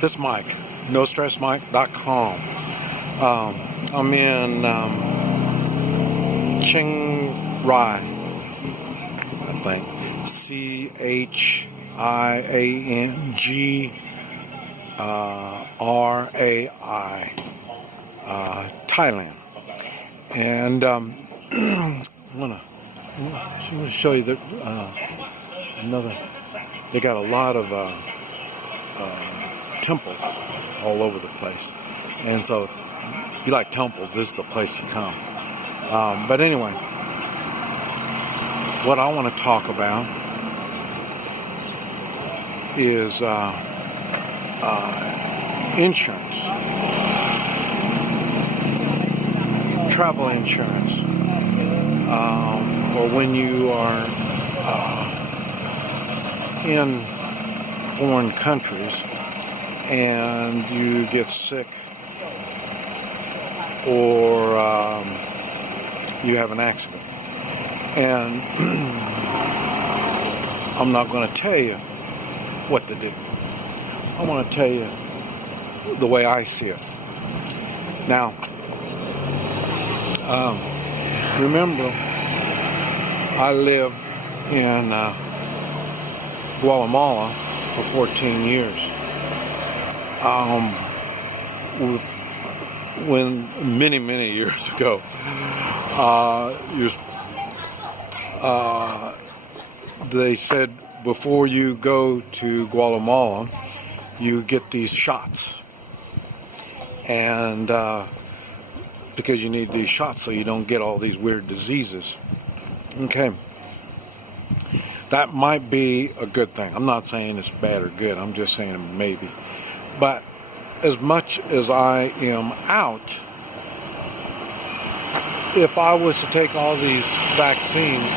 This Mike, NoStressMike.com. I'm in Chiang Rai, I think. Chiang Thailand. And I'm gonna show you that they got a lot of temples all over the place, and so if you like temples, this is the place to come. But anyway, what I want to talk about is insurance, travel insurance, or when you are in foreign countries and you get sick, or you have an accident. And I'm not going to tell you what to do. I want to tell you the way I see it. Now, remember, I lived in Guatemala for 14 years. When many years ago, they said before you go to Guatemala, you get these shots, and because you need these shots so you don't get all these weird diseases. Okay, that might be a good thing. I'm not saying it's bad or good. I'm just saying maybe. But as much as I am out, if I was to take all these vaccines,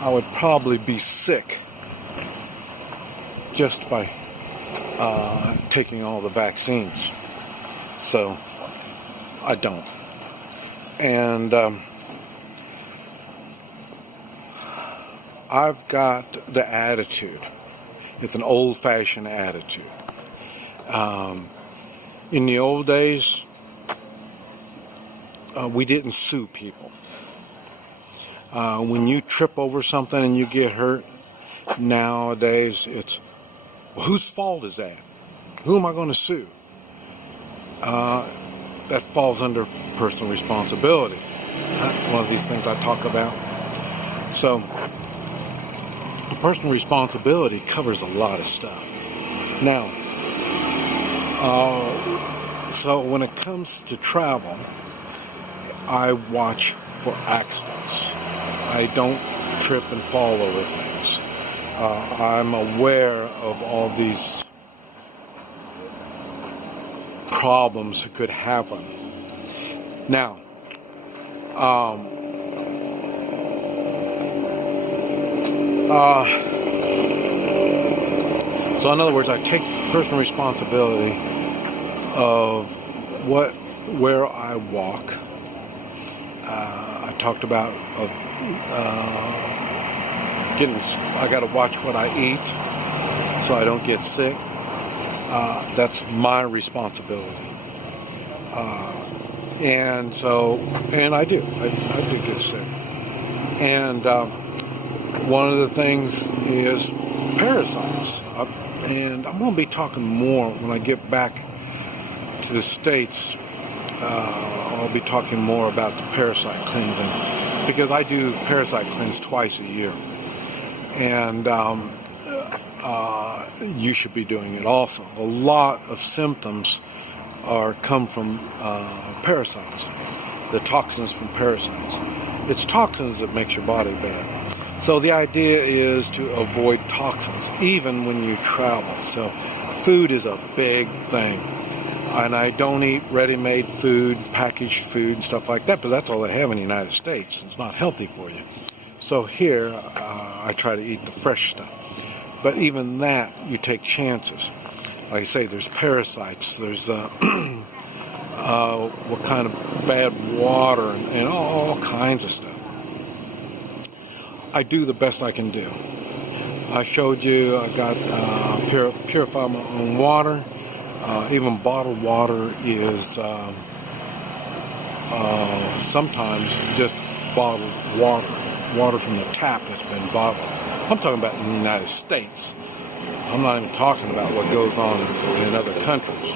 I would probably be sick just by taking all the vaccines. So I don't. And I've got the attitude. It's an old-fashioned attitude. In the old days, we didn't sue people. When you trip over something and you get hurt, nowadays it's, well, whose fault is that? Who am I going to sue? That falls under personal responsibility. One of these things I talk about. So, personal responsibility covers a lot of stuff. Now, so when it comes to travel, I watch for accidents. I don't trip and fall over things. I'm aware of all these problems that could happen. Now, so in other words, I take personal responsibility of where I walk. I talked about I got to watch what I eat so I don't get sick. That's my responsibility. And I do get sick. And one of the things is parasites. And I'm going to be talking more when I get back to the States. I'll be talking more about the parasite cleansing, because I do parasite cleanse twice a year. And you should be doing it also. A lot of symptoms come from parasites, the toxins from parasites. It's toxins that makes your body bad. So the idea is to avoid toxins, even when you travel. So food is a big thing. And I don't eat ready-made food, packaged food, and stuff like that, because that's all they have in the United States. It's not healthy for you. So here, I try to eat the fresh stuff. But even that, you take chances. Like I say, there's parasites, there's what kind of bad water, and all kinds of stuff. I do the best I can do. I showed you I got purify my own water. Even bottled water is sometimes just bottled water from the tap that's been bottled. I'm talking about in the United States. I'm not even talking about what goes on in other countries.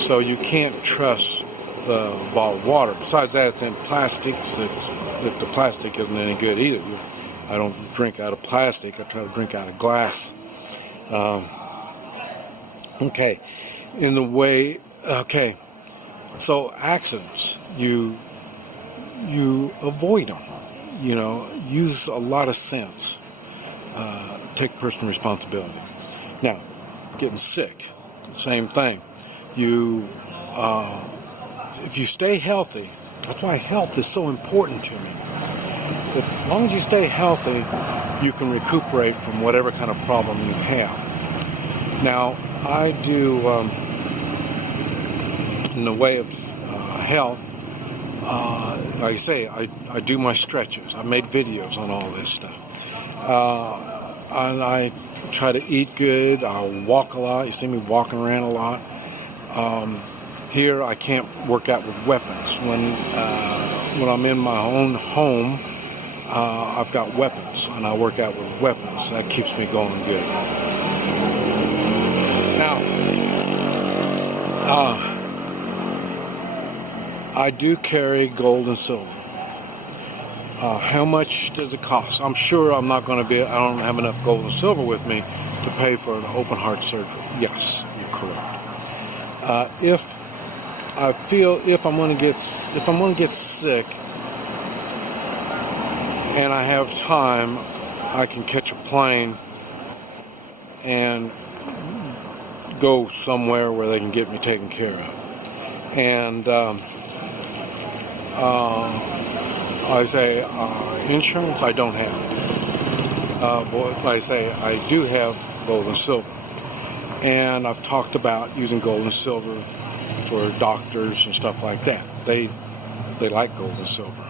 So you can't trust the bottled water. Besides that, it's in plastics that the plastic isn't any good either. I don't drink out of plastic. I try to drink out of glass. Okay. In the way, okay. So accidents, you avoid them. You know, use a lot of sense. Take personal responsibility. Now, getting sick, same thing. If you stay healthy, that's why health is so important to me. As long as you stay healthy, you can recuperate from whatever kind of problem you have. Now, I do, in the way of health, like I say, I do my stretches. I made videos on all this stuff. And I try to eat good. I walk a lot. You see me walking around a lot. Here, I can't work out with weapons. When I'm in my own home, I've got weapons, and I work out with weapons. That keeps me going good. Now, I do carry gold and silver. How much does it cost? I'm sure I don't have enough gold and silver with me to pay for an open heart surgery. Yes, you're correct. If I'm going to get sick and I have time, I can catch a plane and go somewhere where they can get me taken care of. And I say insurance I don't have. But like I say, I do have gold and silver. And I've talked about using gold and silver for doctors and stuff like that. They like gold and silver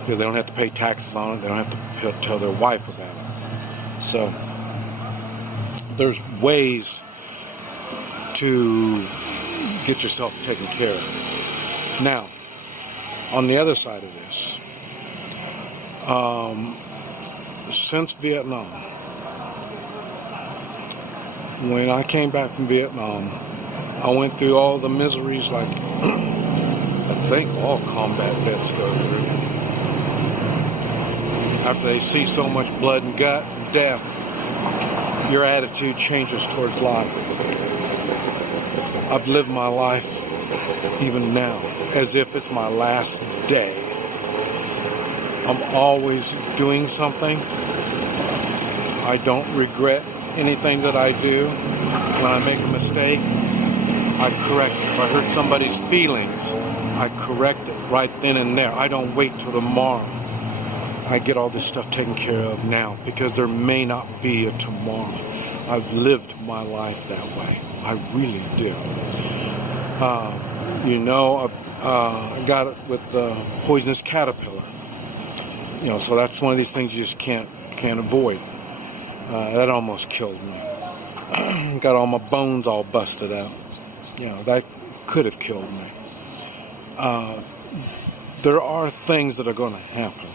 because they don't have to pay taxes on it. They don't have to tell their wife about it. So there's ways to get yourself taken care of. Now, on the other side of this, since Vietnam, when I came back from Vietnam, I went through all the miseries like I think all combat vets go through. After they see so much blood and gut and death, your attitude changes towards life. I've lived my life, even now, as if it's my last day. I'm always doing something. I don't regret anything that I do. When I make a mistake, I correct it. If I hurt somebody's feelings, I correct it right then and there. I don't wait till tomorrow. I get all this stuff taken care of now because there may not be a tomorrow. I've lived my life that way. I really do. I got it with the poisonous caterpillar. So that's one of these things you just can't avoid. That almost killed me. Got all my bones all busted out. That could have killed me. There are things that are going to happen.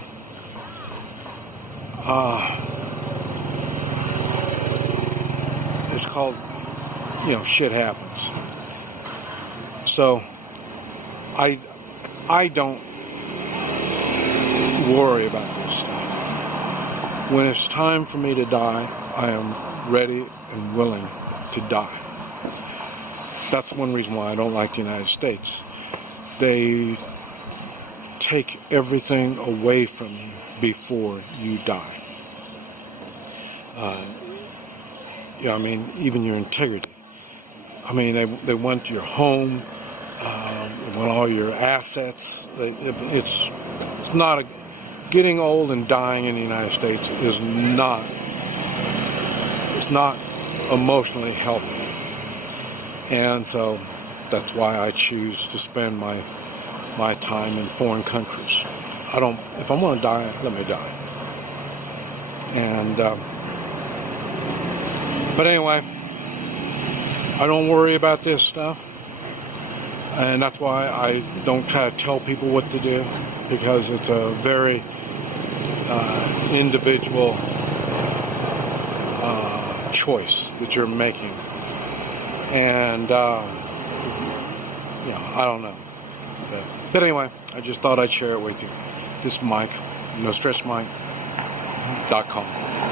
It's called, shit happens. So, I don't worry about this stuff. When it's time for me to die, I am ready and willing to die. That's one reason why I don't like the United States. They take everything away from you before you die. Even your integrity. They want your home, they want all your assets. It's not getting old and dying in the United States is not. It's not emotionally healthy, and so that's why I choose to spend my time in foreign countries. If I'm going to die, let me die. And But anyway, I don't worry about this stuff. And that's why I don't try to tell people what to do, because it's a very individual choice that you're making. And, I don't know. But anyway, I just thought I'd share it with you. This is Mike, NoStressMike.com.